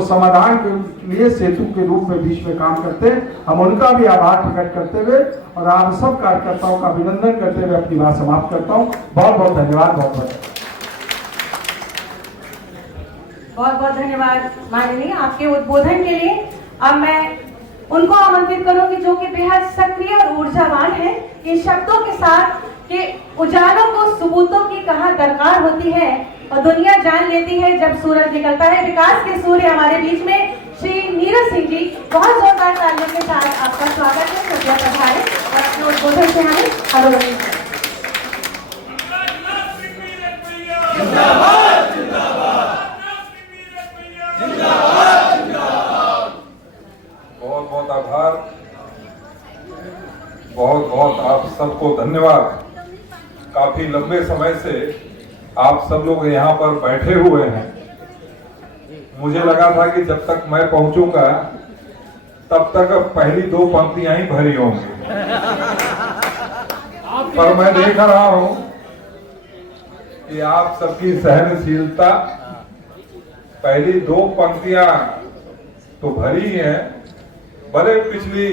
जो समाधान के लिए सेतु के रूप में बीच में काम करते हैं, हम उनका भी आभार प्रकट करते हुए और आप सब कार्यकर्ताओं का अभिनंदन करते हुए अपनी बात समाप्त करता हूं। बहुत बहुत धन्यवाद। बहुत बहुत धन्यवाद माननीय आपके उद्बोधन के लिए। अब मैं उनको आमंत्रित करूंगी जो कि बेहद सक्रिय और ऊर्जावान है, इन शब्दों के साथ कि उजालों को सबूतों की कहाँ दरकार होती है और दुनिया जान लेती है जब सूरज निकलता है। विकास के सूर्य हमारे बीच में श्री नीरज सिंह जी, बहुत जोरदार तालियों के साथ आपका स्वागत है। कृपया पधारें और अपने उद्बोधन से हमें अवगत करें। बहुत बहुत आभार, बहुत बहुत आप सबको धन्यवाद। काफी लंबे समय से आप सब लोग यहाँ पर बैठे हुए हैं। मुझे लगा था कि जब तक मैं पहुंचूंगा तब तक पहली दो पंक्तियां ही भरी होंगी, पर मैं देख रहा हूं कि आप सबकी सहनशीलता, पहली दो पंक्तियां तो भरी हैं, भले पिछली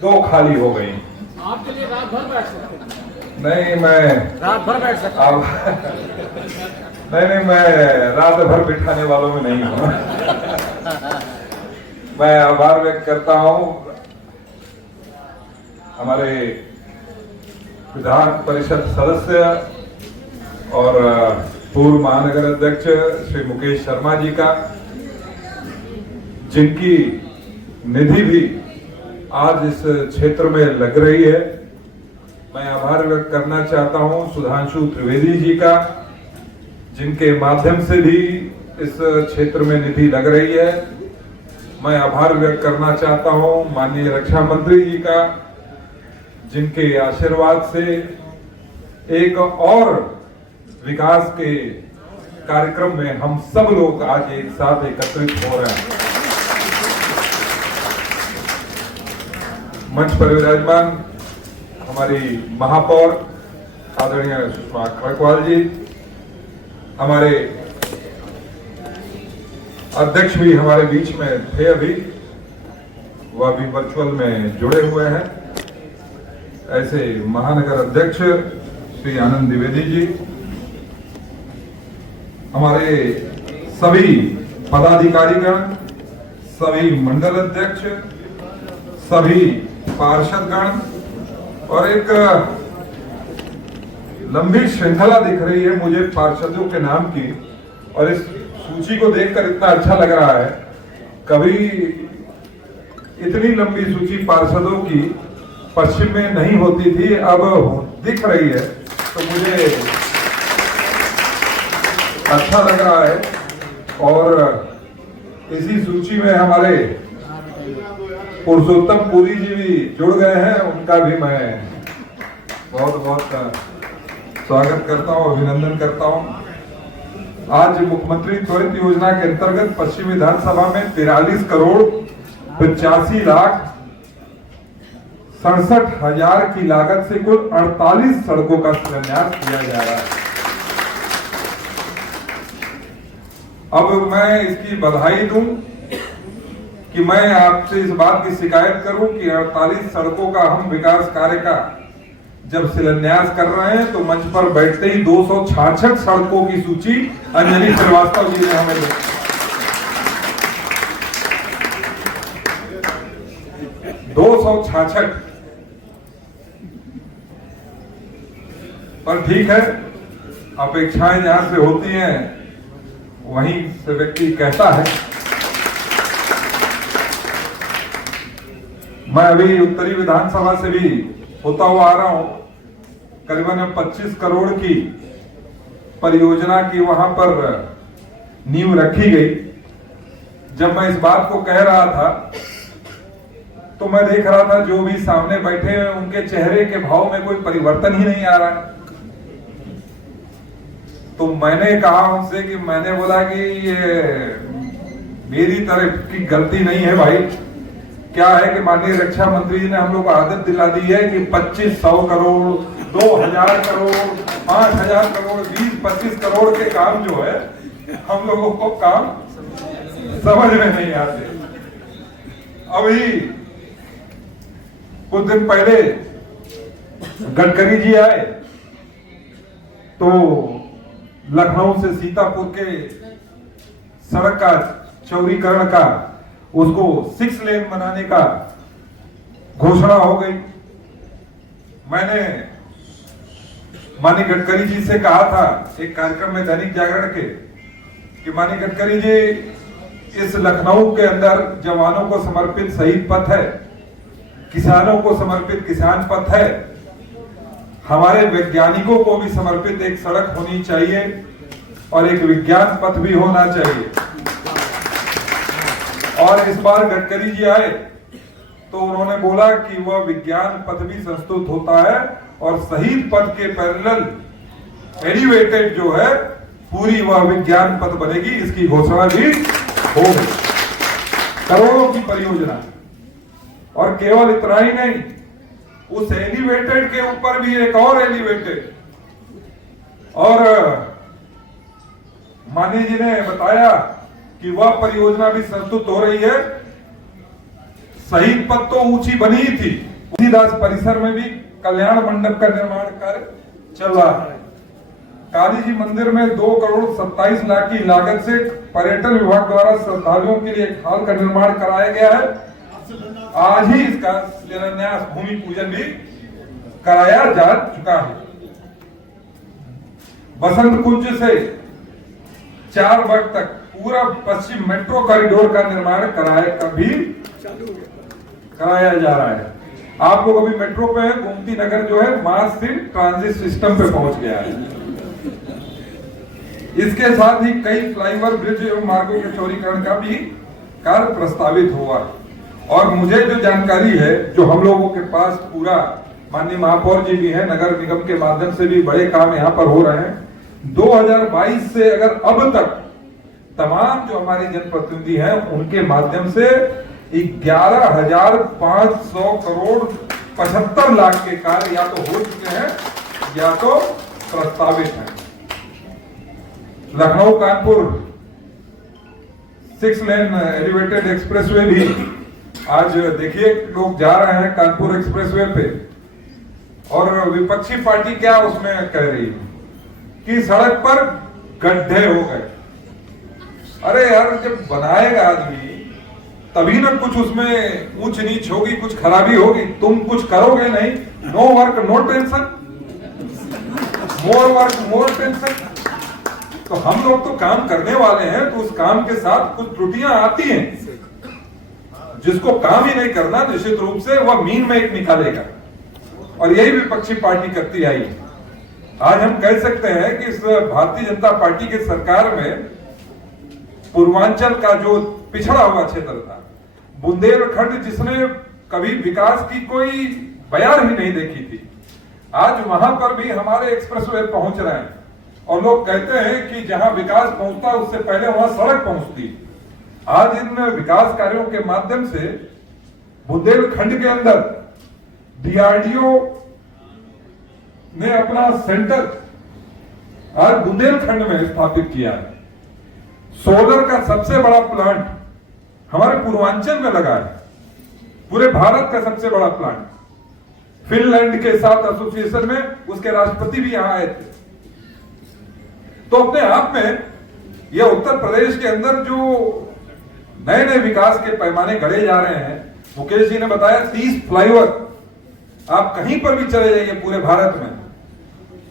दो खाली हो गई। आपके लिए रात भर बैठ सकते हैं। नहीं, मैं रात भर बैठ सकता हूँ। नहीं, मैं रात भर बिठाने वालों में नहीं हूँ। मैं आभार व्यक्त करता हूँ हमारे विधान परिषद सदस्य और पूर्व महानगर अध्यक्ष श्री मुकेश शर्मा जी का, जिनकी निधि भी आज इस क्षेत्र में लग रही है। मैं आभार व्यक्त करना चाहता हूं सुधांशु त्रिवेदी जी का, जिनके माध्यम से भी इस क्षेत्र में निधि लग रही है। मैं आभार व्यक्त करना चाहता हूं माननीय रक्षा मंत्री जी का, जिनके आशीर्वाद से एक और विकास के कार्यक्रम में हम सब लोग आज एक साथ एकत्रित हो रहे हैं। मंच पर विराजमान हमारी महापौर आदरणीय सुषमा खड़गवाल जी, हमारे अध्यक्ष भी हमारे बीच में थे अभी, वह भी वर्चुअल में जुड़े हुए हैं। ऐसे महानगर अध्यक्ष श्री आनंद द्विवेदी जी, हमारे सभी पदाधिकारीगण, सभी मंडल अध्यक्ष, सभी पार्षदगण, और एक लंबी श्रृंखला दिख रही है मुझे पार्षदों के नाम की, और इस सूची को देखकर इतना अच्छा लग रहा है। कभी इतनी लंबी सूची पार्षदों की पश्चिम में नहीं होती थी, अब दिख रही है, तो मुझे अच्छा लग रहा है। और इसी सूची में हमारे पुरुषोत्तम पुरी जी भी जुड़ गए हैं, उनका भी मैं बहुत बहुत स्वागत करता हूं, अभिनंदन करता हूं। आज मुख्यमंत्री त्वरित योजना के अंतर्गत पश्चिम विधानसभा में 43 करोड़ 85 लाख 67,000 की लागत से कुल 48 सड़कों का शिलान्यास किया जा रहा है। अब मैं इसकी बधाई दूं कि मैं आपसे इस बात की शिकायत करूं कि 48 सड़कों का हम विकास कार्य का जब शिलान्यास कर रहे हैं तो मंच पर बैठते ही 266 सड़कों की सूची अंजलि श्रीवास्तव जी ने हमें दी। 266, पर ठीक है, अपेक्षाएं जहां से होती हैं वहीं से व्यक्ति कहता है। मैं अभी उत्तरी विधानसभा से भी होता हुआ आ रहा हूं। करीबन 25 करोड़ की परियोजना की वहां पर नींव रखी गई। जब मैं इस बात को कह रहा था तो मैं देख रहा था जो भी सामने बैठे हैं उनके चेहरे के भाव में कोई परिवर्तन ही नहीं आ रहा है। तो मैंने कहा उनसे कि मैंने बोला कि ये मेरी तरफ की गलती नहीं है भाई। क्या है कि माननीय रक्षा मंत्री जी ने हम लोग को आदत दिला दी है कि 2500 करोड़ 2000 करोड़ 5000 करोड़ 20-25 करोड़ के काम जो है हम लोगों को काम समझ में नहीं आते। अभी कुछ दिन पहले गडकरी जी आए तो लखनऊ से सीतापुर के सड़क का चौड़ीकरण का उसको 6 लेन बनाने का घोषणा हो गई। मैंने माननीय गडकरी जी से कहा था एक कार्यक्रम में दैनिक जागरण के कि माननीय गडकरी जी, इस लखनऊ के अंदर जवानों को समर्पित शहीद पथ है, किसानों को समर्पित किसान पथ है, हमारे वैज्ञानिकों को भी समर्पित एक सड़क होनी चाहिए और एक विज्ञान पथ भी होना चाहिए। और इस बार गडकरी जी आए तो उन्होंने बोला कि वह विज्ञान पथ भी संस्तुत होता है और शहीद पथ के पैरेलल एलिवेटेड जो है पूरी वह विज्ञान पथ बनेगी, इसकी घोषणा भी हो गई। करोड़ों की परियोजना, और केवल इतना ही नहीं, उस एलिवेटेड के ऊपर भी एक और एलिवेटेड। और माननीय जी ने बताया कि वह परियोजना भी संस्तुत हो रही है। शहीद पथ तो ऊंची बनी ही थी, तुलसीदास परिसर में भी कल्याण मंडप का निर्माण कार्य चल रहा है। काली जी मंदिर में 2,27,00,000 की लागत से पर्यटन विभाग द्वारा श्रद्धालुओं के लिए एक हॉल का निर्माण कराया गया है। आज ही इसका शिलान्यास भूमि पूजन भी कराया जा चुका है। बसंत कुंज से 4 वर्ग तक पूरा पश्चिम मेट्रो कॉरिडोर का निर्माण कराया जा रहा है। आप लोग अभी मेट्रो पे है, गोमती नगर जो है मास से ट्रांजिट सिस्टम पे पहुंच गया है। इसके साथ ही कई फ्लाईओवर, ब्रिज एवं मार्गों के चौड़ीकरण का भी कार्य प्रस्तावित हुआ। और मुझे जो जानकारी है, जो हम लोगों के पास पूरा, माननीय महापौर जी भी हैं, नगर निगम के माध्यम से भी बड़े काम यहाँ पर हो रहे हैं। 2022 से अगर अब तक तमाम जो हमारे जनप्रतिनिधि हैं उनके माध्यम से 11,500 करोड़ 75 लाख के कार्य या तो हो चुके हैं या तो प्रस्तावित हैं। Lucknow Kanpur 6 lane elevated expressway भी आज देखिए लोग जा रहे हैं कानपुर एक्सप्रेसवे पे, और विपक्षी पार्टी क्या उसमें कह रही है कि सड़क पर गड्ढे हो गए। अरे यार, जब बनाएगा आदमी तभी ना कुछ उसमें ऊंच नीच होगी, कुछ खराबी होगी। तुम कुछ करोगे नहीं, no work no tension, more work more tension. तो हम लोग तो काम करने वाले हैं, तो उस काम के साथ कुछ त्रुटियां आती हैं। जिसको काम ही नहीं करना, निश्चित रूप से वह मीन में एक निकालेगा, और यही विपक्षी पार्टी करती आई है। आज हम कह सकते हैं कि इस भारतीय जनता पार्टी की सरकार में पूर्वांचल का जो पिछड़ा हुआ क्षेत्र था, बुंदेलखंड, जिसने कभी विकास की कोई बयान ही नहीं देखी थी, आज वहां पर भी हमारे एक्सप्रेसवे पहुंच रहे हैं। और लोग कहते हैं कि जहां विकास पहुंचता उससे पहले वहां सड़क पहुंचती। आज इन विकास कार्यों के माध्यम से बुंदेलखंड के अंदर डीआरडीओ ने अपना सेंटर आज बुंदेलखंड में स्थापित किया है। सोलर का सबसे बड़ा प्लांट हमारे पूर्वांचल में लगा है, पूरे भारत का सबसे बड़ा प्लांट। फिनलैंड के साथ एसोसिएशन में उसके राष्ट्रपति भी यहां आए थे। तो अपने आप में यह उत्तर प्रदेश के अंदर जो नए नए विकास के पैमाने गढ़े जा रहे हैं, मुकेश जी ने बताया 30 फ्लाईओवर आप कहीं पर भी चले जाइए पूरे भारत में,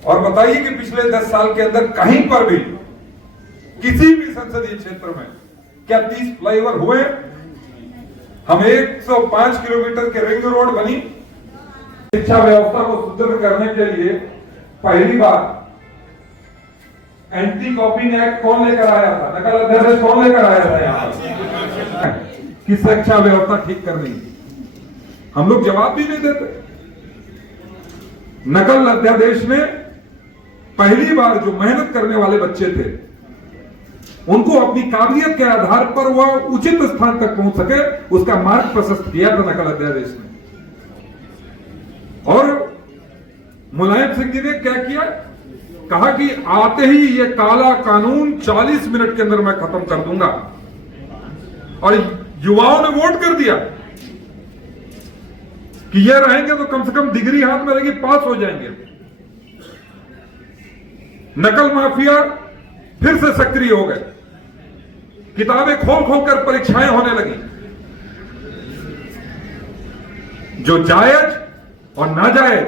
और बताइए कि पिछले 10 साल के अंदर कहीं पर भी किसी भी संसदीय क्षेत्र में क्या 30 फ्लाईओवर हुए? हम 105 किलोमीटर के रिंग रोड बनी। शिक्षा व्यवस्था को सुदृढ़ करने के लिए पहली बार एंटी कॉपिंग एक्ट कौन लेकर आया था? नकल अध्यादेश कौन लेकर आया था यहाँ पर कि शिक्षा व्यवस्था ठीक करनी? हम लोग जवाब भी नहीं देते। नकल अध्यादेश में पहली बार जो मेहनत करने वाले बच्चे थे उनको अपनी काबिलियत के आधार पर वह उचित स्थान तक पहुंच सके, उसका मार्ग प्रशस्त किया था नकल अध्यादेश ने। और मुलायम सिंह जी ने क्या किया? कहा कि आते ही ये काला कानून 40 मिनट के अंदर मैं खत्म कर दूंगा। और युवाओं ने वोट कर दिया कि ये रहेंगे तो कम से कम डिग्री हाथ में रहेगी, पास हो जाएंगे। नकल माफिया फिर से सक्रिय हो गए, किताबें खोल खोल कर परीक्षाएं होने लगी। जो जायज और नाजायज